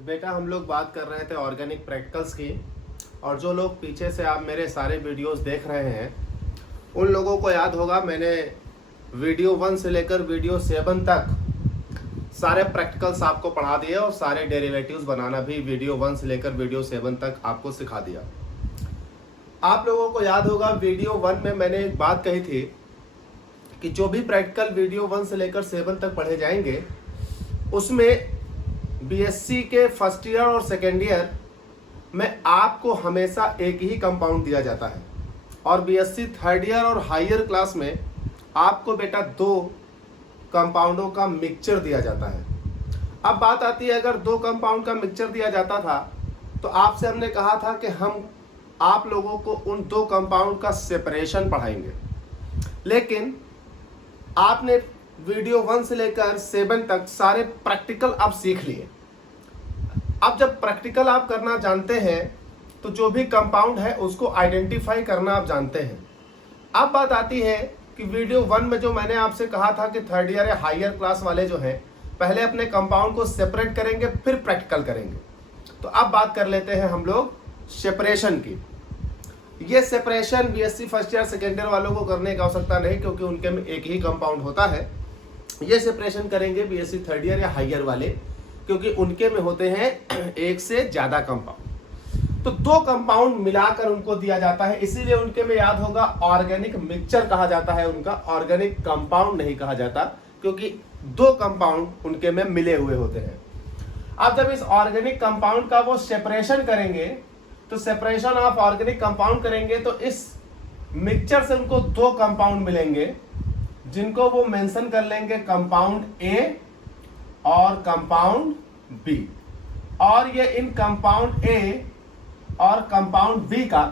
तो बेटा हम लोग बात कर रहे थे ऑर्गेनिक प्रैक्टिकल्स की। और जो लोग पीछे से आप मेरे सारे वीडियोस देख रहे हैं उन लोगों को याद होगा मैंने वीडियो 1 से लेकर वीडियो 7 तक सारे प्रैक्टिकल्स आपको पढ़ा दिए और सारे डेरिवेटिव्स बनाना भी वीडियो 1 से लेकर वीडियो 7 तक आपको सिखा दिया। आप लोगों को याद होगा वीडियो 1 में मैंने एक बात कही थी कि जो भी प्रैक्टिकल वीडियो 1 से लेकर 7 तक पढ़े जाएंगे उसमें बीएससी के फर्स्ट ईयर और सेकेंड ईयर में आपको हमेशा एक ही कंपाउंड दिया जाता है और बीएससी थर्ड ईयर और हायर क्लास में आपको बेटा 2 कंपाउंडों का मिक्सचर दिया जाता है। अब बात आती है अगर 2 कंपाउंड का मिक्सचर दिया जाता था तो आपसे हमने कहा था कि हम आप लोगों को उन 2 कंपाउंड का सेपरेशन पढ़ाएंगे, लेकिन आपने वीडियो 1 से लेकर 7 तक सारे प्रैक्टिकल आप सीख लिए। अब जब प्रैक्टिकल आप करना जानते हैं तो जो भी कंपाउंड है उसको आइडेंटिफाई करना आप जानते हैं। अब बात आती है कि वीडियो 1 में जो मैंने आपसे कहा था कि थर्ड ईयर या हायर क्लास वाले जो हैं पहले अपने कंपाउंड को सेपरेट करेंगे फिर प्रैक्टिकल करेंगे। तो अब बात कर लेते हैं हम लोग सेपरेशन की। ये separation BSc first year second year वालों को करने की आवश्यकता नहीं क्योंकि उनके में एक ही कंपाउंड होता है। ये सेपरेशन करेंगे बीएससी थर्ड ईयर या हायर वाले क्योंकि उनके में होते हैं एक से ज्यादा कंपाउंड। तो 2 कंपाउंड मिलाकर उनको दिया जाता है, इसीलिए उनके में याद होगा ऑर्गेनिक मिक्सचर कहा जाता है, उनका ऑर्गेनिक कंपाउंड नहीं कहा जाता क्योंकि 2 कंपाउंड उनके में मिले हुए होते हैं। अब जब इस ऑर्गेनिक कंपाउंड का वो सेपरेशन करेंगे तो सेपरेशन ऑफ ऑर्गेनिक कंपाउंड करेंगे तो इस मिक्सचर से उनको 2 कंपाउंड मिलेंगे जिनको वो मेंशन कर लेंगे कंपाउंड ए और कंपाउंड बी। और ये इन कंपाउंड ए और कंपाउंड बी का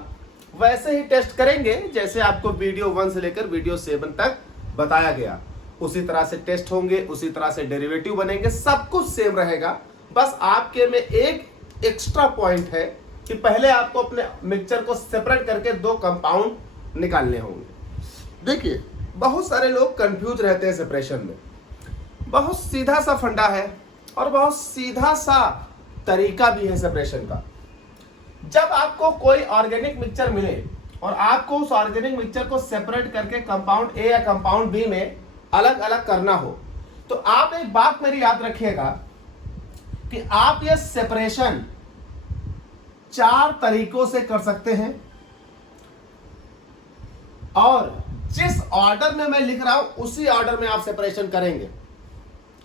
वैसे ही टेस्ट करेंगे जैसे आपको वीडियो 1 से लेकर वीडियो 7 तक बताया गया। उसी तरह से टेस्ट होंगे, उसी तरह से डेरिवेटिव बनेंगे, सब कुछ सेम रहेगा। बस आपके में एक एक्स्ट्रा पॉइंट है कि पहले आपको अपने मिक्सचर को सेपरेट करके 2 कंपाउंड निकालने होंगे। देखिए बहुत सारे लोग कंफ्यूज रहते हैं सेपरेशन में। बहुत सीधा सा फंडा है और बहुत सीधा सा तरीका भी है सेपरेशन का। जब आपको कोई ऑर्गेनिक मिक्सचर मिले और आपको उस ऑर्गेनिक मिक्सचर को सेपरेट करके कंपाउंड ए या कंपाउंड बी में अलग अलग करना हो तो आप एक बात मेरी याद रखिएगा कि आप ये सेपरेशन 4 तरीकों से कर सकते हैं और जिस ऑर्डर में मैं लिख रहा हूं उसी ऑर्डर में आप सेपरेशन करेंगे।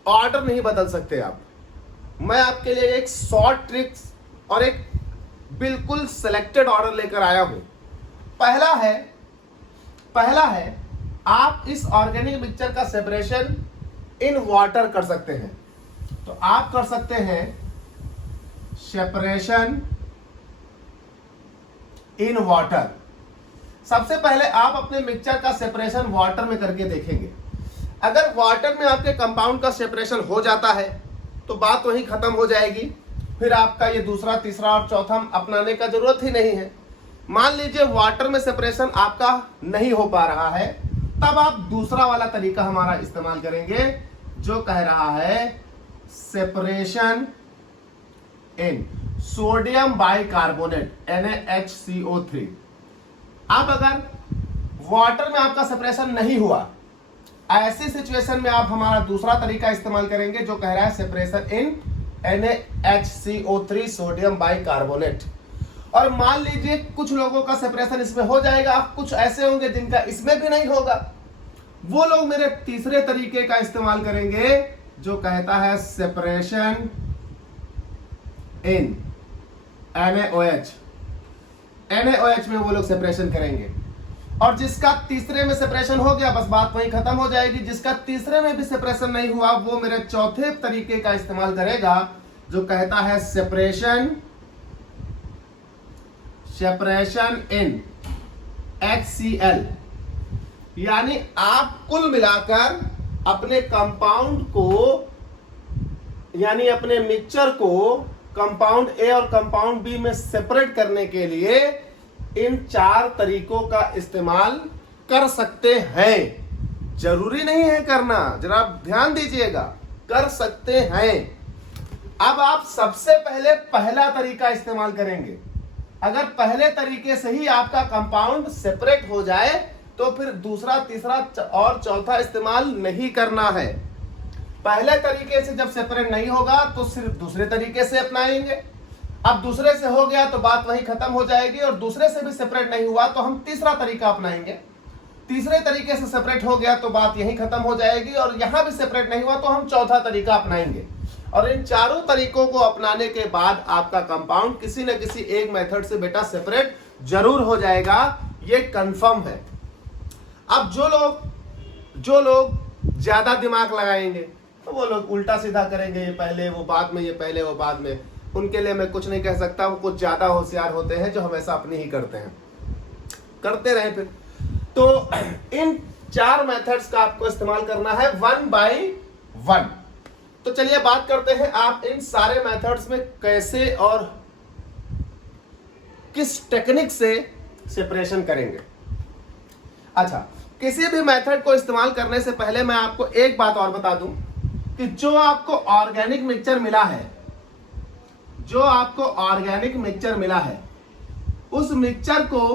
ऑर्डर नहीं बदल सकते आप। मैं आपके लिए एक शॉर्ट ट्रिक्स और एक बिल्कुल सिलेक्टेड ऑर्डर लेकर आया हूं। पहला है आप इस ऑर्गेनिक मिक्सचर का सेपरेशन इन वाटर कर सकते हैं। तो आप कर सकते हैं सेपरेशन इन वाटर। सबसे पहले आप अपने मिक्सचर का सेपरेशन वाटर में करके देखेंगे। अगर वाटर में आपके कंपाउंड का सेपरेशन हो जाता है तो बात वहीं खत्म हो जाएगी, फिर आपका ये दूसरा, तीसरा और चौथा अपनाने का जरूरत ही नहीं है। मान लीजिए वाटर में सेपरेशन आपका नहीं हो पा रहा है, तब आप दूसरा वाला तरीका हमारा इस्तेमाल करेंगे जो कह रहा है सेपरेशन इन सोडियम बाइकार्बोनेट NaHCO3। अब अगर वाटर में आपका सेपरेशन नहीं हुआ, ऐसी सिचुएशन में आप हमारा दूसरा तरीका इस्तेमाल करेंगे जो कह रहा है सेपरेशन इन NaHCO3 सोडियम बाइकार्बोनेट। और मान लीजिए कुछ लोगों का सेपरेशन इसमें हो जाएगा, कुछ ऐसे होंगे जिनका इसमें भी नहीं होगा। वो लोग मेरे तीसरे तरीके का इस्तेमाल करेंगे जो कहता है सेपरेशन इन NaOH में वो लोग सेपरेशन करेंगे। और जिसका तीसरे में सेपरेशन हो गया बस बात वहीं खत्म हो जाएगी। जिसका तीसरे में भी सेपरेशन नहीं हुआ वो मेरे चौथे तरीके का इस्तेमाल करेगा जो कहता है सेपरेशन इन HCl। यानी आप कुल मिलाकर अपने कंपाउंड को यानी अपने मिक्सचर को कंपाउंड ए और कंपाउंड बी में सेपरेट करने के लिए इन 4 तरीकों का इस्तेमाल कर सकते हैं। जरूरी नहीं है करना, जरा ध्यान दीजिएगा, कर सकते हैं। अब आप सबसे पहले पहला तरीका इस्तेमाल करेंगे। अगर पहले तरीके से ही आपका कंपाउंड सेपरेट हो जाए तो फिर दूसरा, तीसरा और चौथा इस्तेमाल नहीं करना है। पहले तरीके से जब सेपरेट नहीं होगा तो सिर्फ दूसरे तरीके से अपनाएंगे। अब दूसरे से हो गया तो बात वही खत्म हो जाएगी, और दूसरे से भी सेपरेट नहीं हुआ तो हम तीसरा तरीका अपनाएंगे। तीसरे तरीके से सेपरेट हो गया तो बात यही खत्म हो जाएगी, और यहां भी सेपरेट नहीं हुआ तो हम चौथा तरीका अपनाएंगे। और इन चारों तरीकों को अपनाने के बाद आपका कंपाउंड किसी न किसी एक मेथड से बेटा सेपरेट जरूर हो जाएगा, ये कंफर्म है। अब जो लोग ज्यादा दिमाग लगाएंगे तो वो लोग उल्टा सीधा करेंगे, ये पहले वो बाद में, ये पहले वो बाद में। उनके लिए मैं कुछ नहीं कह सकता, वो कुछ ज्यादा होशियार होते हैं जो हमेशा अपनी ही करते हैं, करते रहे फिर। तो इन 4 मेथड्स का आपको इस्तेमाल करना है 1 by 1। तो चलिए बात करते हैं आप इन सारे मेथड्स में कैसे और किस टेक्निक से सेपरेशन करेंगे। अच्छा, किसी भी मेथड को इस्तेमाल करने से पहले मैं आपको एक बात और बता दूं कि जो आपको ऑर्गेनिक मिक्सचर मिला है, उस मिक्सचर को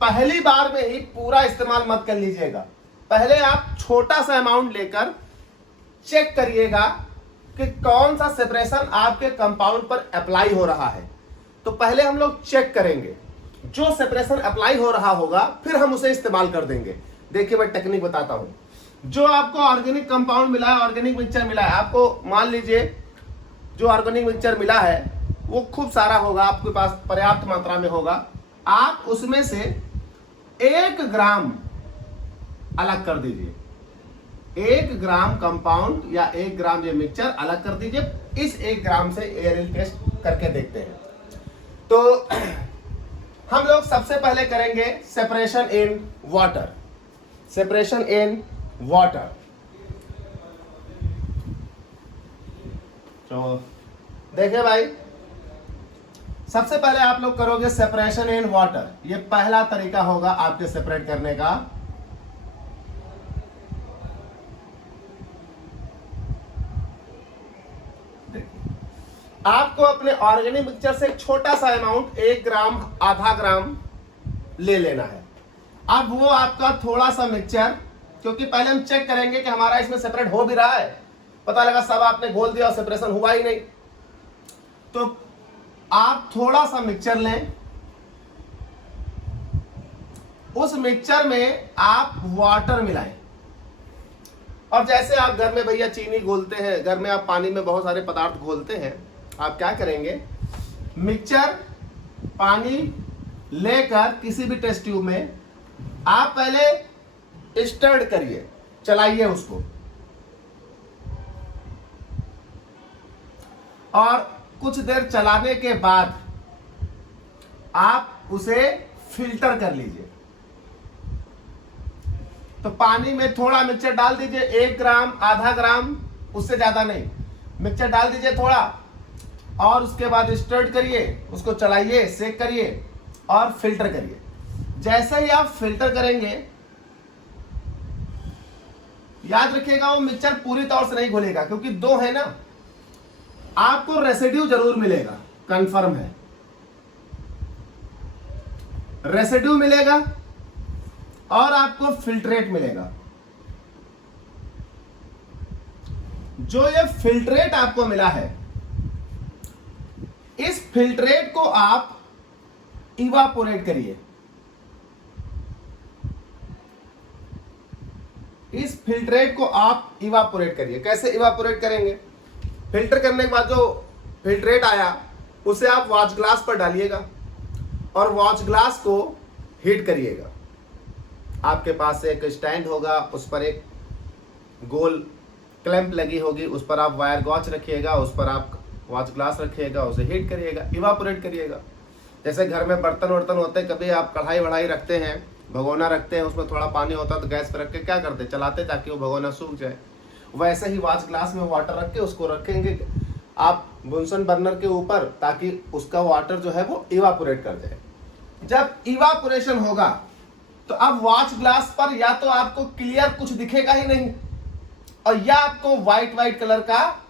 पहली बार में ही पूरा इस्तेमाल मत कर लीजिएगा। पहले आप छोटा सा अमाउंट लेकर चेक करिएगा कि कौन सा सेपरेशन आपके कंपाउंड पर अप्लाई हो रहा है। तो पहले हम लोग चेक करेंगे, जो सेपरेशन अप्लाई हो रहा होगा फिर हम उसे इस्तेमाल कर देंगे। देखिए मैं टेक्निक बताता हूं। जो आपको ऑर्गेनिक कंपाउंड मिला है, ऑर्गेनिक मिक्सचर मिला है, आपको मान लीजिए जो ऑर्गेनिक मिक्सचर मिला है वो खूब सारा होगा, आपके पास पर्याप्त मात्रा में होगा। आप उसमें से 1 ग्राम अलग कर दीजिए। 1 ग्राम कंपाउंड या 1 ग्राम ये मिक्सचर अलग कर दीजिए। इस 1 ग्राम से एरियल टेस्ट करके देखते हैं। तो हम लोग सबसे पहले करेंगे separation in water. Separation in water. तो देखिए भाई, सबसे पहले आप लोग करोगे सेपरेशन इन वाटर। ये पहला तरीका होगा आपके सेपरेट करने का। आपको अपने ऑर्गेनिक मिक्सचर से एक छोटा सा अमाउंट 1 ग्राम, आधा ग्राम ले लेना है। अब वो आपका थोड़ा सा मिक्सचर, क्योंकि पहले हम चेक करेंगे कि हमारा इसमें सेपरेट हो भी रहा है। पता लगा सब आपने घोल दिया और सेपरेशन हुआ ही नहीं, तो आप थोड़ा सा मिक्सचर लें। उस मिक्सचर में आप वाटर मिलाएं। और जैसे आप घर में भैया चीनी घोलते हैं, घर में आप पानी में बहुत सारे पदार्थ घोलते हैं, आप क्या करेंगे, मिक्सचर पानी लेकर किसी भी टेस्ट ट्यूब में आप पहले स्टर्ड करिए, चलाइए उसको, और कुछ देर चलाने के बाद आप उसे फिल्टर कर लीजिए। तो पानी में थोड़ा मिक्सचर डाल दीजिए, 1 ग्राम, आधा ग्राम, उससे ज्यादा नहीं, मिक्सचर डाल दीजिए थोड़ा, और उसके बाद स्टर्ड करिए, उसको चलाइए, सेक करिए और फिल्टर करिए। जैसे ही आप फिल्टर करेंगे, याद रखिएगा वो मिक्सचर पूरी तौर से नहीं घुलेगा, क्योंकि 2 है ना, आपको रेसिड्यू जरूर मिलेगा, कंफर्म है, रेसिड्यू मिलेगा और आपको फिल्ट्रेट मिलेगा। जो ये फिल्ट्रेट आपको मिला है, इस फिल्ट्रेट को आप इवापोरेट करिए। इस फिल्ट्रेट को आप इवापोरेट करिए। कैसे इवापोरेट करेंगे, फिल्टर करने के बाद जो फिल्ट्रेट आया उसे आप वॉच ग्लास पर डालिएगा और वॉच ग्लास को हीट करिएगा। आपके पास एक स्टैंड होगा, उस पर एक गोल क्लैंप लगी होगी, उस पर आप वायर गॉच रखिएगा, उस पर आप वॉच ग्लास रखिएगा, उसे हीट करिएगा, इवापोरेट करिएगा। जैसे घर में बर्तन वर्तन होते हैं, कभी आप कढ़ाई वढ़ाई रखते हैं, भगोना रखते हैं, उसमें थोड़ा पानी होता है तो गैस पर रख के क्या करते हैं, चलाते ताकि वो भगोना सूख जाए। वैसे ही वॉच ग्लास में वाटर रख के उसको रखेंगे आप बुनसन बर्नर के ऊपर, ताकि उसका वाटर जो है वो इवापोरेट कर जाए। जब इवापोरेशन होगा तो अब वॉच ग्लास पर या तो आपको क्लियर कुछ दिखेगा ही नहीं, और या आपको व्हाइट कलर का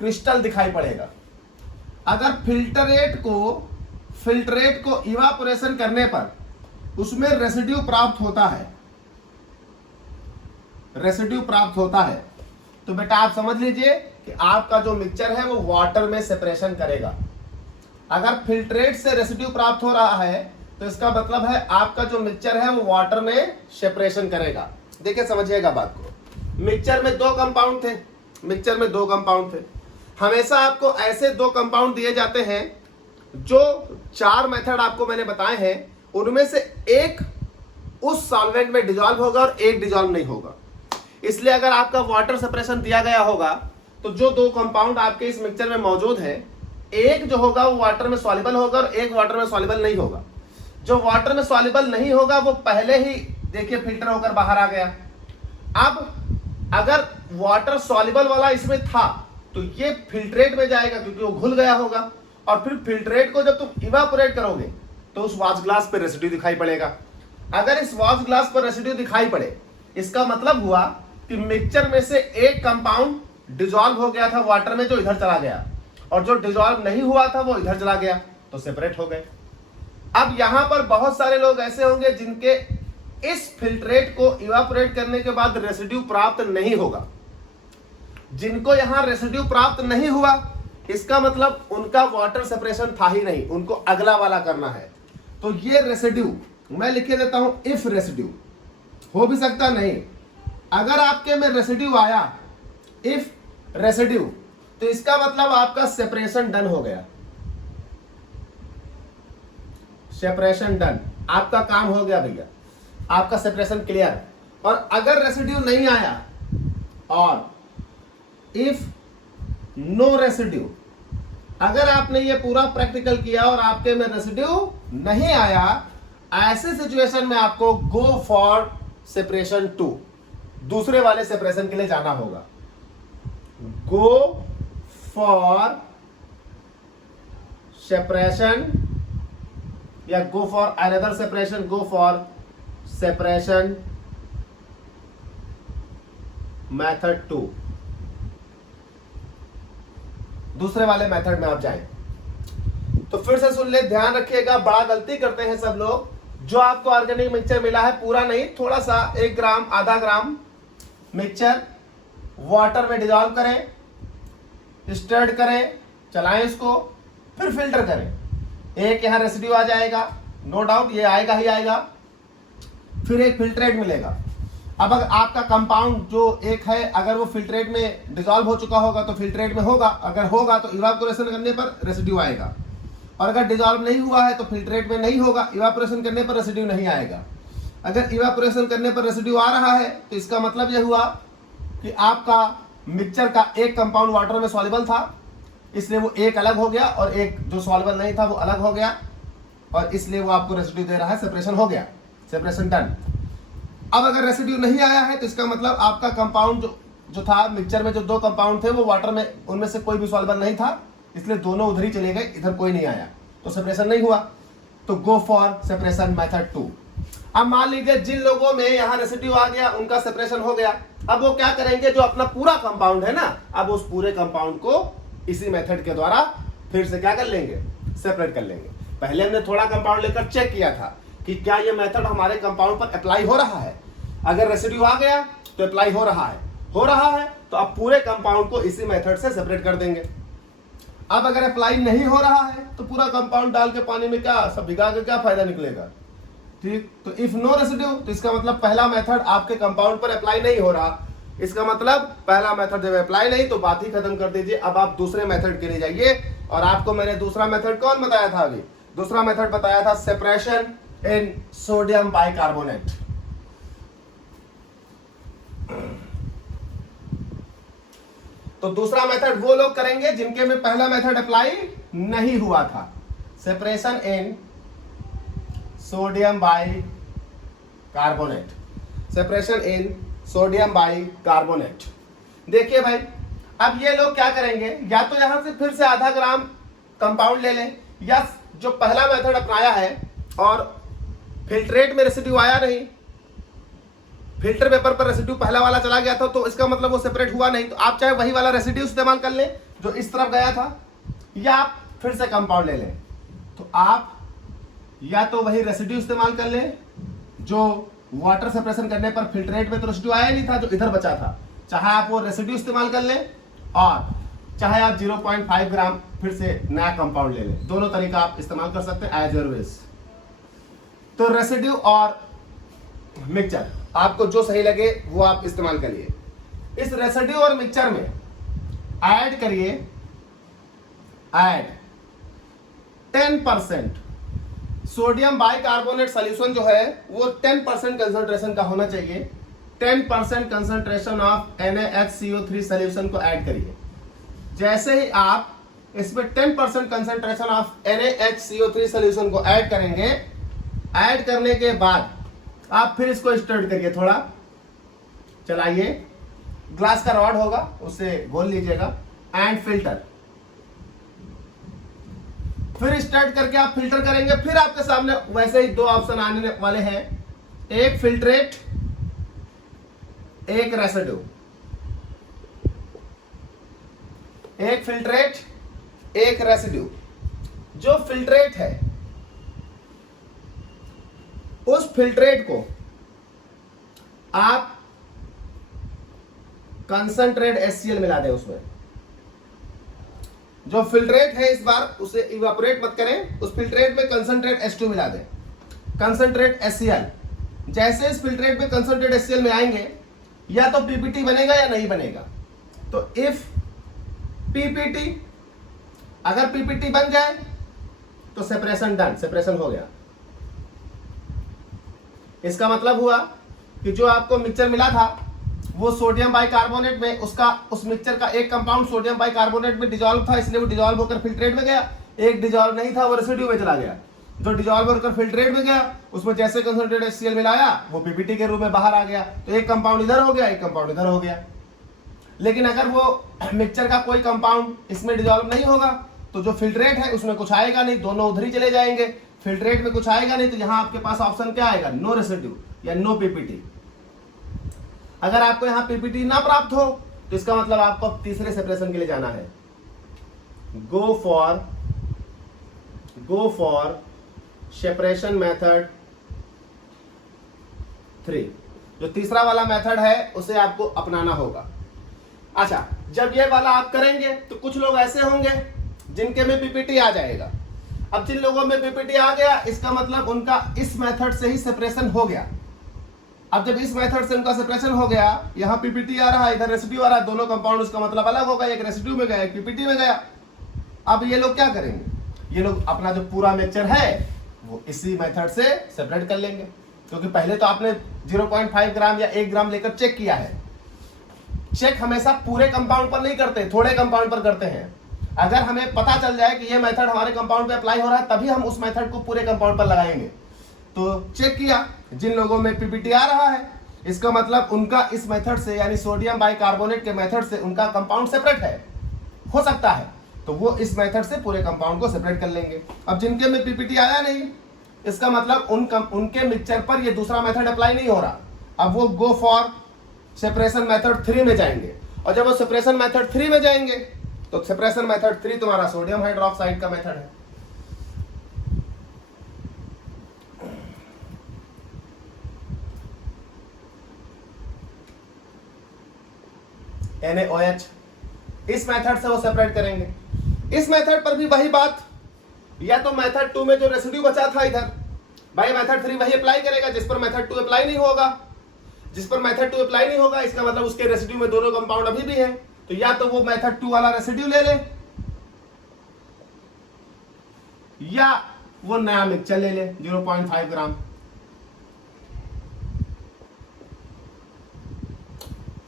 क्रिस्टल दिखाई पड़ेगा। अगर फिल्ट्रेट को इवापोरेशन करने पर उसमें रेसिड्यू प्राप्त होता है तो बेटा आप समझ लीजिए कि आपका जो मिक्सचर है वो वाटर में सेपरेशन करेगा। अगर फिल्ट्रेट से रेसिड्यू प्राप्त हो रहा है तो इसका मतलब है आपका जो मिक्सचर है वो वाटर में सेपरेशन करेगा। देखिए समझिएगा बात को। मिक्सचर में दो कंपाउंड थे। हमेशा आपको ऐसे दो कंपाउंड दिए जाते हैं जो 4 मेथड आपको मैंने बताए हैं, उनमें से एक उस सॉल्वेंट में डिजॉल्व होगा और एक डिजॉल्व नहीं होगा। इसलिए अगर आपका वाटर सेपरेशन दिया गया होगा तो जो दो कंपाउंड आपके इस मिक्सचर में मौजूद है, एक जो होगा वो वाटर में सॉल्युबल होगा और एक वाटर में सॉल्युबल नहीं होगा। जो वाटर में सॉल्युबल नहीं होगा वो पहले ही देखिए फिल्टर होकर बाहर आ गया। अब अगर वाटर सॉल्युबल वाला इसमें था तो ये फिल्ट्रेट में जाएगा क्योंकि वो घुल गया होगा, और फिर फिल्ट्रेट को जब तुम इवापोरेट करोगे तो उस वॉश ग्लास पर रेसिड्यू दिखाई पड़ेगा। अगर इस वॉश ग्लास पर रेसिड्यू दिखाई पड़े, इसका मतलब हुआ कि मिक्सचर में से एक कंपाउंड डिसॉल्व हो गया था वाटर में, जो इधर चला गया, और जो डिसॉल्व नहीं हुआ था वो इधर चला गया, तो सेपरेट हो गए। अब यहां पर बहुत सारे लोग ऐसे होंगे जिनके इस फिल्ट्रेट को इवापोरेट करने के बाद रेसिड्यू प्राप्त नहीं होगा। जिनको यहां रेसिड्यू प्राप्त नहीं हुआ, इसका मतलब उनका वाटर सेपरेशन था ही नहीं, उनको अगला वाला करना है। तो ये रेसिड्यू मैं लिखे देता हूं, इफ रेसिड्यू हो भी सकता नहीं। अगर आपके में रेसिड्यू आया, इफ रेसिड्यू, तो इसका मतलब आपका सेपरेशन डन हो गया। सेपरेशन डन, आपका काम हो गया भैया, आपका सेपरेशन क्लियर। और अगर रेसिड्यू नहीं आया और इफ नो रेसिड्यू, अगर आपने ये पूरा प्रैक्टिकल किया और आपके में रेसिड्यू नहीं आया, ऐसे सिचुएशन में आपको गो फॉर सेपरेशन 2, दूसरे वाले सेपरेशन के लिए जाना होगा। गो फॉर सेपरेशन या go for another separation, go for separation method 2, दूसरे वाले मेथड में आप जाएं। तो फिर से सुन ले, ध्यान रखिएगा, बड़ा गलती करते हैं सब लोग। जो आपको ऑर्गेनिक मिक्सचर मिला है, पूरा नहीं, थोड़ा सा 1 ग्राम आधा ग्राम मिक्सचर वाटर में डिसॉल्व करें, स्टर्ड करें, चलाएं इसको, फिर फिल्टर करें। एक यहां रेसिड्यू आ जाएगा, नो डाउट ये आएगा ही आएगा, फिर एक फिल्ट्रेट मिलेगा। अब अगर आपका कंपाउंड जो एक है, अगर वो फिल्ट्रेट में डिसॉल्व हो चुका होगा तो फिल्ट्रेट में होगा, अगर होगा तो इवापोरेशन करने पर रेसिड्यू आएगा, और अगर डिसॉल्व नहीं हुआ है तो फिल्ट्रेट में नहीं होगा, इवापोरेशन करने पर रेसिड्यू नहीं आएगा। अगर इवापोरेशन करने पर रेसिड्यू आ रहा है तो इसका मतलब यह हुआ कि आपका मिक्सचर का एक कंपाउंड वाटर में सॉल्युबल था, इसलिए वो एक अलग हो गया, और एक जो सॉल्युबल नहीं था वो अलग हो गया, और इसलिए वो आपको रेसिड्यू दे रहा है, सेपरेशन हो गया, सेपरेशन डन। अब अगर रेसिड्यू नहीं आया है तो इसका मतलब आपका कंपाउंड जो था मिक्सचर में, जो 2 कंपाउंड थे वो वाटर में, उनमें से कोई भी सॉल्युबल नहीं था, इसलिए दोनों उधर ही चले गए, इधर कोई नहीं आया, तो सेपरेशन नहीं हुआ। तो गो फॉर सेपरेशन मेथड 2। अब मान लीजिए जिन लोगों में यहाँ रेसिड्यू आ गया, उनका सेपरेशन हो गया, अब वो क्या करेंगे, जो अपना पूरा कंपाउंड है ना, अब उस पूरे कंपाउंड को इसी मेथड के द्वारा फिर से क्या कर लेंगे, सेपरेट कर लेंगे। पहले हमने थोड़ा कंपाउंड लेकर चेक किया था कि क्या ये मेथड हमारे कंपाउंड पर अप्लाई हो रहा है। अगर रेसिड्यू आ गया तो अप्लाई हो रहा है तो अब पूरे कंपाउंड को इसी मेथड से सेपरेट कर देंगे। अब अगर अप्लाई नहीं हो रहा है तो पूरा कंपाउंड डाल के पानी में क्या सब भिगा के क्या फायदा निकलेगा, ठीक। तो इफ नो रेसिड्यू, तो इसका मतलब पहला मेथड आपके कंपाउंड पर अप्लाई नहीं हो रहा, इसका मतलब पहला मेथड जब अप्लाई नहीं तो बात ही खत्म कर दीजिए। अब आप दूसरे मेथड के लिए जाइए, और आपको मैंने दूसरा मेथड कौन बताया था अभी, दूसरा मेथड बताया था सेपरेशन इन सोडियम बाइकार्बोनेट। तो दूसरा मेथड वो लोग करेंगे जिनके में पहला मेथड अप्लाई नहीं हुआ था, सेपरेशन इन सोडियम बाइकार्बोनेट, सेपरेशन इन सोडियम बाइकार्बोनेट। देखिए भाई, अब ये लोग क्या करेंगे, या तो यहां से फिर से आधा ग्राम कंपाउंड ले लें, या जो पहला मेथड अपनाया है और फिल्ट्रेट में रेसिड्यू आया नहीं, फिल्टर पेपर पर रेसिड्यू पहला वाला चला गया था, तो इसका मतलब वो सेपरेट हुआ नहीं। तो आप चाहे वही वाला रेसिड्यू इस्तेमाल कर लें जो इस तरफ गया था, या आप फिर से कंपाउंड ले लें। तो आप या तो वही रेसिड्यू इस्तेमाल कर लें जो वाटर सेपरेशन करने पर फिल्ट्रेट में तो रेसिड्यू आया नहीं था, जो इधर बचा था, चाहे आप वो रेसिड्यू इस्तेमाल कर लें और चाहे आप 0.5 ग्राम फिर से नया कंपाउंड ले लें। दोनों तरीका आप इस्तेमाल कर सकते हैं एज योर विश। तो रेसिड्यू और मिक्सचर आपको जो सही लगे वो आप इस्तेमाल करिए। इस रेसिड्यू और मिक्सचर में ऐड करिए 10% सोडियम बाइकार्बोनेट सॉल्यूशन जो है वो 10% कंसंट्रेशन का होना चाहिए। 10% कंसंट्रेशन ऑफ NaHCO3 सॉल्यूशन को ऐड करिए। जैसे ही आप इसमें 10% कंसंट्रेशन ऑफ NaHCO3 सॉल्यूशन को ऐड करेंगे, ऐड करने के बाद आप फिर इसको स्टर करिए, थोड़ा चलाइए, ग्लास का रॉड होगा उससे घोल लीजिएगा एंड फिल्टर। फिर स्टार्ट करके आप फिल्टर करेंगे। फिर आपके सामने वैसे ही दो ऑप्शन आने वाले हैं, एक फिल्ट्रेट, एक रेसिड्यू। एक फिल्ट्रेट, एक रेसिड्यू। जो फिल्ट्रेट है उस फिल्ट्रेट को आप कंसंट्रेट HCl मिला दें उसमें। जो फिल्ट्रेट है इस बार उसे इवापोरेट मत करें, उस फिल्ट्रेट में कंसंट्रेट H2 मिला दें, कंसंट्रेट HCl। जैसे इस फिल्ट्रेट में कंसंट्रेट HCl में आएंगे, या तो PPT बनेगा या नहीं बनेगा। तो इफ PPT, अगर PPT बन जाए तो सेपरेशन डन, सेपरेशन हो गया। इसका मतलब हुआ कि जो आपको मिक्सचर मिला था वो सोडियम बाइकार्बोनेट में उस मिक्सचर का एक कंपाउंड सोडियम बाइकार्बोनेट में डिसॉल्व था, इसलिए वो डिसॉल्व होकर फिल्ट्रेट में गया। एक डिसॉल्व नहीं था, वो रेसिड्यू में चला गया। जो डिसॉल्व होकर फिल्ट्रेट में गया उसमें जैसे कंसंट्रेट HCl मिलाया वो PPT के रूप में बाहर आ गया। तो एक कंपाउंड इधर हो गया, एक कंपाउंड इधर हो गया। लेकिन अगर वो मिक्सचर का कोई कंपाउंड इसमें डिसॉल्व नहीं होगा तो जो फिल्ट्रेट है उसमें कुछ आएगा नहीं, दोनों उधर ही चले जाएंगे। फिल्ट्रेट में कुछ आएगा नहीं तो यहां आपके पास ऑप्शन क्या आएगा, नो रेसिड्यू या नो PPT। अगर आपको यहां PPT ना प्राप्त हो तो इसका मतलब आपको तीसरे सेपरेशन के लिए जाना है। Go for separation method 3। जो तीसरा वाला मेथड है उसे आपको अपनाना होगा। अच्छा, जब ये वाला आप करेंगे तो कुछ लोग ऐसे होंगे जिनके में PPT आ जाएगा। अब जिन लोगों में PPT आ गया इसका मतलब उनका इस मेथड से ही सेपरेशन हो गया। अब जब इस मेथड से उनका सेपरेशन हो गया, यहाँ PPT आ रहा है, इधर रेसिड्यू आ रहा है, दोनों कंपाउंड उसका मतलब अलग होगा, एक रेसिड्यू में गया, एक PPT में गया। अब ये लोग क्या करेंगे, ये लोग अपना जो पूरा मिक्सचर है वो इसी मेथड से सेपरेट कर लेंगे, क्योंकि पहले तो आपने 0.5 ग्राम या 1 ग्राम लेकर चेक किया है। चेक हमेशा पूरे कंपाउंड पर नहीं करते, थोड़े कंपाउंड पर करते हैं। अगर हमें पता चल जाए कि ये मेथड हमारे कंपाउंड पे अप्लाई हो रहा है तभी हम उस मेथड को पूरे कंपाउंड पर लगाएंगे। तो चेक किया, जिन लोगों में PPT आ रहा है इसका मतलब उनका इस मेथड से यानी सोडियम बाइकार्बोनेट के मेथड से उनका कंपाउंड सेपरेट है, हो सकता है, तो वो इस मेथड से पूरे कंपाउंड को सेपरेट कर लेंगे। अब जिनके में PPT आया नहीं इसका मतलब उनके मिक्सचर पर ये दूसरा मेथड अप्लाई नहीं हो रहा। अब वो गो फॉर सेपरेशन मेथड 3 में जाएंगे, और जब वो सेपरेशन मेथड 3 में जाएंगे तो सेपरेशन मेथड 3 तुम्हारा सोडियम हाइड्रोक्साइड का मेथड है। NaOH, इस मेथड से वो सेपरेट करेंगे। इस मेथड पर भी वही बात, या तो मेथड 2 में जो रेसिड्यू बचा था इधर, भाई मेथड 3 वही अप्लाई करेगा जिस पर मेथड 2 अप्लाई नहीं होगा। जिस पर मेथड 2 अप्लाई नहीं होगा इसका मतलब उसके रेसिड्यू में दोनों कंपाउंड अभी भी है, तो या तो वो मेथड 2 वाला रेसिड्यू ले ले या वो नया मिक्सचर ले ले 0.5 ग्राम।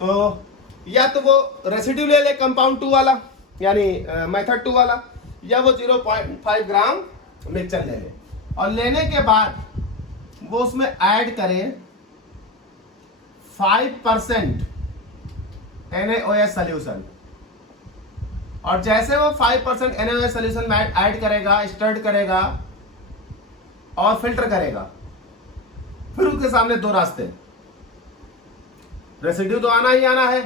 तो या तो वो रेसिड्यू ले ले कंपाउंड 2 वाला यानी मेथड 2 वाला, या वो 0.5 ग्राम मिक्सचर ले ले, और लेने के बाद वो उसमें ऐड करे 5% NaOH सॉल्यूशन। और जैसे वो 5% NaOH सॉल्यूशन में ऐड करेगा, स्टर्ड करेगा और फिल्टर करेगा, फिर उसके सामने दो रास्ते, रेसिड्यू तो आना ही आना है,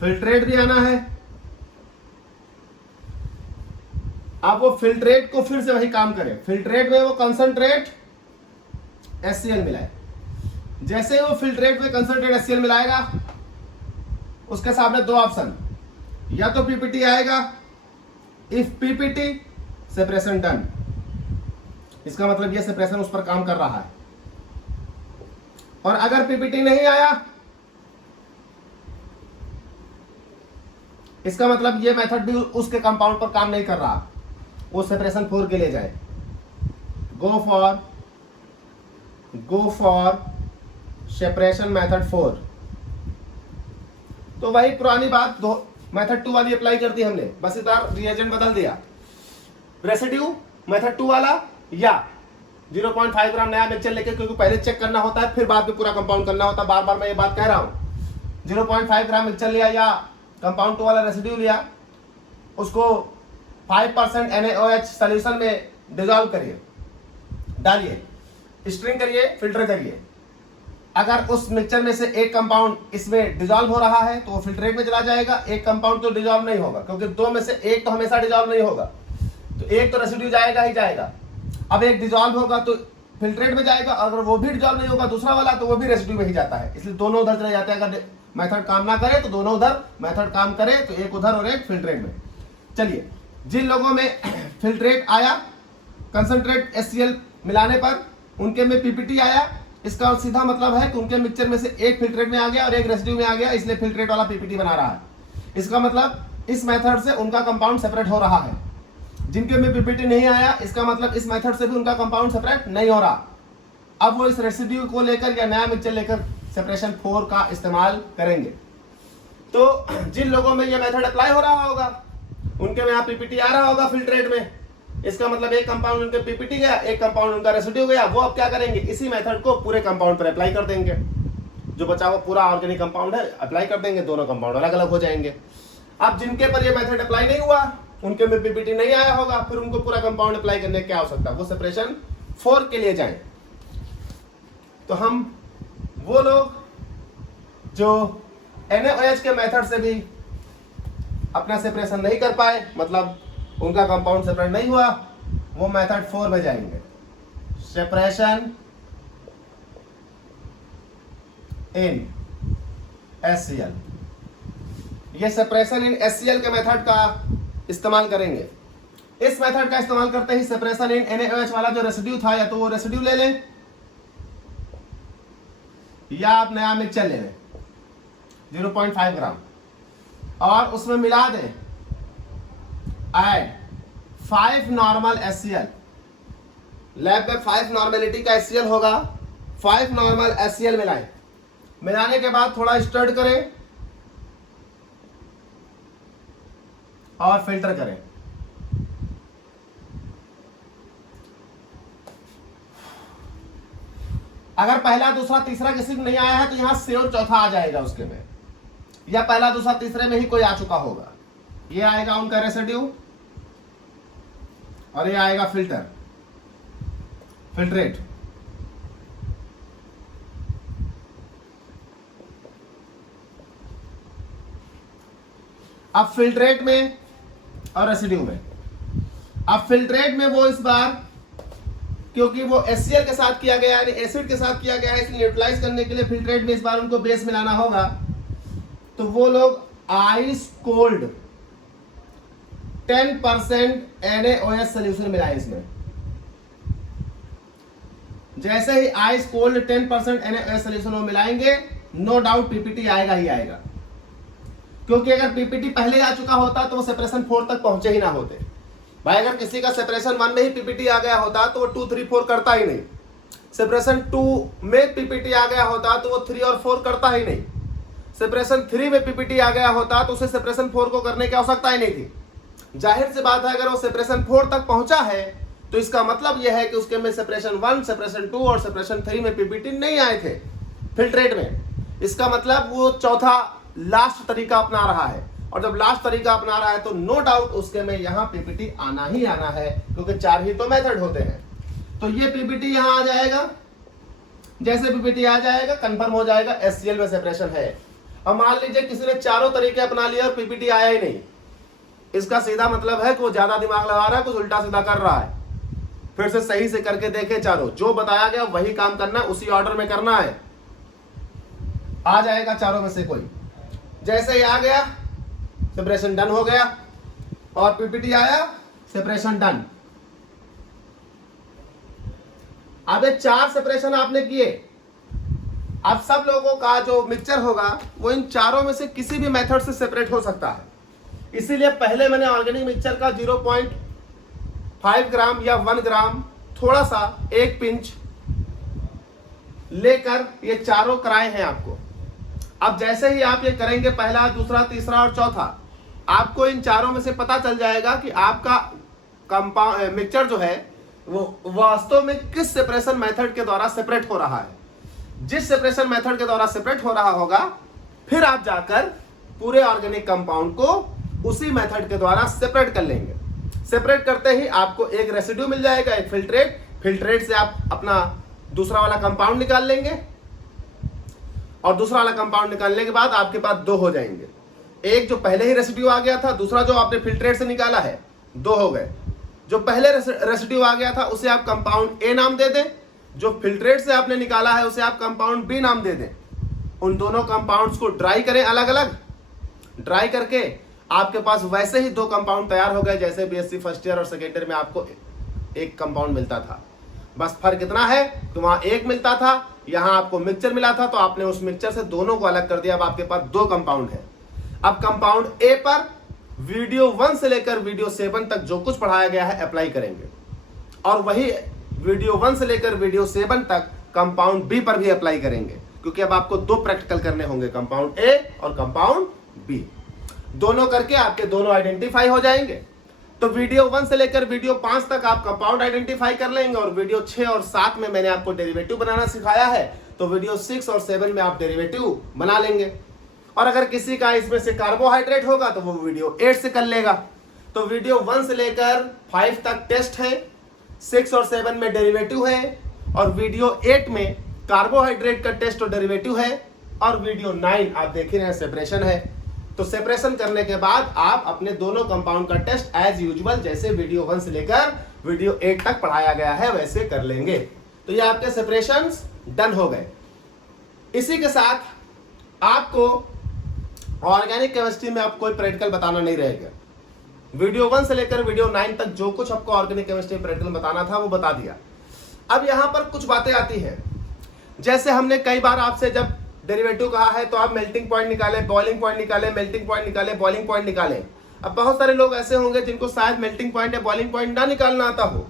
फिल्ट्रेट भी आना है। अब वो फिल्ट्रेट को फिर से वही काम करे, फिल्ट्रेट में वो कंसंट्रेट HCl मिलाए। जैसे वो फिल्ट्रेट में कंसंट्रेट HCl मिलाएगा, उसके सामने दो ऑप्शन, या तो पीपीटी आएगा, इफ पीपीटी सेपरेशन डन, इसका मतलब ये सेपरेशन उस पर काम कर रहा है। और अगर पीपीटी नहीं आया, इसका मतलब ये मेथड भी उसके कंपाउंड पर काम नहीं कर रहा, वो सेपरेशन 4 के लिए जाए। Go for separation method 4। तो वही पुरानी बात, दो मेथड 2 वाली अप्लाई कर दी हमने, बस इधर रिएजेंट बदल दिया। रेसिड्यू मेथड 2 वाला या 0.5 ग्राम नया मिक्सचर लेके, क्योंकि पहले चेक करना होता है फिर बाद में पूरा कंपाउंड करना होता है, बार बार मैं ये बात कह रहा हूं। 0.5 ग्राम मिक्सचर लिया या कंपाउंड 2 वाला रेसिड्यू लिया, उसको 5% NaOH सोल्यूशन में डिजोल्व करिए, डालिए, स्ट्रिंग करिए, फिल्टर करिए। अगर उस मिक्सचर में से एक कंपाउंड इसमें डिजोल्व हो रहा है तो वो फिल्ट्रेट में चला जाएगा, एक कंपाउंड तो डिजोल्व नहीं होगा, क्योंकि दो में से एक तो हमेशा डिजोल्व नहीं होगा, तो एक तो रेसिड्यू जाएगा ही जाएगा। अब एक डिजोल्व होगा तो फिल्ट्रेट में जाएगा, अगर वो भी डिजोल्व नहीं होगा दूसरा वाला, तो वो भी रेसिड्यू में ही जाता है, इसलिए दोनों उधर चले जाते हैं। अगर मेथड काम ना करे तो दोनों उधर, मेथड काम करे तो एक उधर और एक फिल्ट्रेट में। चलिए, जिन लोगों में फिल्ट्रेट आया कंसंट्रेट HCl मिलाने पर, उनके में पीपीटी आया, इसका सीधा मतलब है कि उनके मिक्सचर में से एक फिल्ट्रेट में आ गया और एक रेसिड्यू में आ गया, इसलिए फिल्ट्रेट वाला पीपीटी बना रहा है। इसका मतलब इस मेथड से उनका कंपाउंड सेपरेट हो रहा है। जिनके में पीपीटी नहीं आया, इसका मतलब इस मेथड से भी उनका कंपाउंड सेपरेट नहीं हो रहा। अब वो इस रेसिड्यू को लेकर या नया मिक्सचर लेकर सेपरेशन 4 का इस्तेमाल करेंगे। तो जिन लोगों में यह मेथड अप्लाई हो रहा होगा, उनके में यहाँ पीपीटी आ रहा होगा फिल्ट्रेट में, इसका मतलब एक कंपाउंड उनके पीपीटी गया, एक कंपाउंड उनका रेसिड्यू गया। वो अब क्या करेंगे, इसी मेथड को पूरे कंपाउंड पर अप्लाई कर देंगे। जो बचा हुआ पूरा ऑर्गेनिक कंपाउंड है अप्लाई कर देंगे, दोनों कंपाउंड अलग अलग हो जाएंगे। अब जिनके पर ये मेथड अप्लाई नहीं हुआ, उनके में पीपीटी नहीं आया होगा, फिर उनको पूरा कंपाउंड अप्लाई करने की क्या आवश्यकता, वो सेपरेशन 4 के लिए जाए। तो हम वो लोग जो NaOH के मेथड से भी अपना सेपरेशन नहीं कर पाए, मतलब उनका कंपाउंड सेपरेट नहीं हुआ, वो मेथड 4 में जाएंगे, सेपरेशन इन HCl। ये सेपरेशन इन HCl के मेथड का इस्तेमाल करेंगे। इस मेथड का इस्तेमाल करते ही सेपरेशन इन NaOH वाला जो रेसिड्यू था, या तो वो रेसिड्यू ले लें या आप नया मिक्सचर ले लें 0.5 ग्राम और उसमें मिला दें ऐड 5 नॉर्मल HCl। लैब में 5 नॉर्मेलिटी का HCl होगा, 5 नॉर्मल HCl मिलाएं। मिलाने के बाद थोड़ा स्टर्ड करें और फिल्टर करें। अगर पहला दूसरा तीसरा किसी में नहीं आया है तो यहां से और चौथा आ जाएगा उसके में, या पहला दूसरा तीसरे में ही कोई आ चुका होगा। ये आएगा उनका रेसिड्यू और ये आएगा फिल्ट्रेट। अब फिल्ट्रेट में और रेसिड्यू में, अब फिल्ट्रेट में वो इस बार, क्योंकि वो HCl के साथ किया गया है, यानी एसिड के साथ किया गया है, इसलिए न्यूट्रलाइज करने के लिए फिल्ट्रेट में इस बार उनको बेस मिलाना होगा। तो वो लोग आइस कोल्ड 10% NaOH सोल्यूशन मिलाएं इसमें। जैसे ही आइस कोल्ड 10% NaOH सोल्यूशन में मिलाएंगे, नो डाउट पीपीटी आएगा ही आएगा, क्योंकि अगर पीपीटी पहले आ चुका होता तो वो सेपरेशन 4 तक पहुंचे ही ना होते। भाई अगर किसी का सेपरेशन 1 में ही पीपीटी आ गया होता तो वो 2, 3, 4 करता ही नहीं। सेपरेशन 2 में पीपीटी आ गया होता तो वो 3 और 4 करता ही नहीं। सेपरेशन 3 में पीपीटी आ गया होता तो उसे सेपरेशन 4 को करने की आवश्यकता ही नहीं थी। जाहिर सी बात है, अगर वो सेपरेशन 4 तक पहुंचा है तो इसका मतलब यह है कि उसके में सेपरेशन 1, सेपरेशन 2 और सेपरेशन 3 में पीपीटी नहीं आए थे फिल्ट्रेट में। इसका मतलब वो चौथा लास्ट तरीका अपना रहा है, और जब लास्ट तरीका अपना रहा है तो नो डाउट उसके में यहां पीपीटी आना ही आना है, क्योंकि 4 ही तो मेथड होते हैं। तो ये पीपीटी यहां आ जाएगा, जैसे पीपीटी आ जाएगा कंफर्म हो जाएगा HCl में सेपरेशन है। अब मान लीजिए किसी ने चारों तरीके अपना लिया और पीपीटी आया ही नहीं, इसका सीधा मतलब है कि वो ज्यादा दिमाग लगा रहा है, कुछ उल्टा सीधा कर रहा है। फिर से सही से करके देखे, चारों जो बताया गया वही काम करना है, उसी ऑर्डर में करना है। आ जाएगा चारों में से कोई, जैसे ही आ गया सेपरेशन डन हो गया, और पीपीटी आया सेपरेशन डन। अब ये 4 सेपरेशन आपने किए। अब सब लोगों का जो मिक्सचर होगा वो इन चारों में से किसी भी मेथड से सेपरेट हो सकता है। इसीलिए पहले मैंने ऑर्गेनिक मिक्सचर का 0.5 ग्राम या 1 ग्राम थोड़ा सा 1 पिंच लेकर ये चारों कराए हैं आपको। अब जैसे ही आप ये करेंगे पहला, दूसरा, तीसरा और चौथा, आपको इन चारों में से पता चल जाएगा कि आपका कंपाउंड मिक्सचर जो है वो वास्तव में किस सेपरेशन मेथड के द्वारा सेपरेट हो रहा है। जिस सेपरेशन मेथड के द्वारा सेपरेट हो रहा होगा, फिर आप जाकर पूरे ऑर्गेनिक कंपाउंड को उसी मेथड के द्वारा सेपरेट कर लेंगे। सेपरेट करते ही आपको एक रेसिड्यू मिल जाएगा, एक फिल्ट्रेट। फिल्ट्रेट से आप अपना दूसरा वाला कंपाउंड निकाल लेंगे, और दूसरा वाला कंपाउंड निकालने के बाद आपके पास 2 हो जाएंगे। एक जो पहले ही रेसिड्यू आ गया था, दूसरा जो आपने फिल्ट्रेट से निकाला है, 2 हो गए। जो पहले रेसिड्यू आ गया था उसे आप कंपाउंड ए नाम दे दें, जो फिल्ट्रेट से आपने निकाला है उसे आप कंपाउंड बी नाम दे दें। उन दोनों कंपाउंड्स को ड्राई करें अलग अलग। ड्राई करके आपके पास वैसे ही 2 कंपाउंड तैयार हो गए, जैसे बीएससी फर्स्ट ईयर और सेकेंड ईयर में आपको एक कंपाउंड मिलता था। बस फर्क इतना है कि वहां एक मिलता था, यहां आपको मिक्सचर मिला था, तो आपने उस मिक्सचर से दोनों को अलग कर दिया। अब आपके पास 2 कंपाउंड है। अब कंपाउंड ए पर वीडियो 1 से लेकर वीडियो 7 तक जो कुछ पढ़ाया गया है अप्लाई करेंगे, और वही वीडियो 1 से लेकर वीडियो 7 तक कंपाउंड बी पर भी अप्लाई करेंगे, क्योंकि अब आपको 2 प्रैक्टिकल करने होंगे, कंपाउंड ए और कंपाउंड बी। दोनों करके आपके दोनों आइडेंटिफाई हो जाएंगे। तो वीडियो 1 से लेकर वीडियो 5 तक आप कंपाउंड आइडेंटिफाई कर लेंगे, और वीडियो 6 और 7 में मैंने आपको डेरिवेटिव बनाना सिखाया है, तो वीडियो 6 और 7 में आप डेरिवेटिव बना लेंगे। और अगर किसी का इसमें से कार्बोहाइड्रेट होगा तो वो वीडियो 8 से कर लेगा। तो वीडियो 1 से लेकर 5 तक टेस्ट है, 6 और 7 में डेरिवेटिव है, और वीडियो 8 में कार्बोहाइड्रेट का टेस्ट और डेरिवेटिव है, और वीडियो 9 आप देख रहे हैं सेपरेशन है। तो सेपरेशन करने के बाद आप अपने दोनों कंपाउंड का टेस्ट एज यूजुअल जैसे वीडियो 1 से लेकर वीडियो 8 तक पढ़ाया गया है वैसे कर लेंगे। तो ये आपके सेपरेशंस डन हो गए। इसी के साथ आपको ऑर्गेनिक केमिस्ट्री में आप कोई प्रैक्टिकल बताना नहीं रहेगा। वीडियो 1 से लेकर वीडियो 9 तक जो कुछ आपको ऑर्गेनिक केमिस्ट्री में प्रैक्टिकल बताना था वो बता दिया। अब यहां पर कुछ बातें आती हैं, जैसे हमने कई बार आपसे जब डेरिवेटिव कहा है तो आप मेल्टिंग पॉइंट निकालें, बॉइलिंग पॉइंट निकालें, मेल्टिंग पॉइंट निकालें, बॉइलिंग पॉइंट निकालें। अब बहुत सारे लोग ऐसे होंगे जिनको शायद मेल्टिंग पॉइंट या बॉइलिंग पॉइंट ना निकालना आता हो,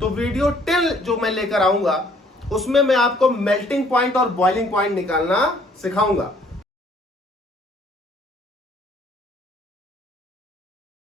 तो वीडियो 10 जो मैं लेकर आऊंगा उसमें मैं आपको मेल्टिंग पॉइंट और बॉइलिंग पॉइंट निकालना सिखाऊंगा।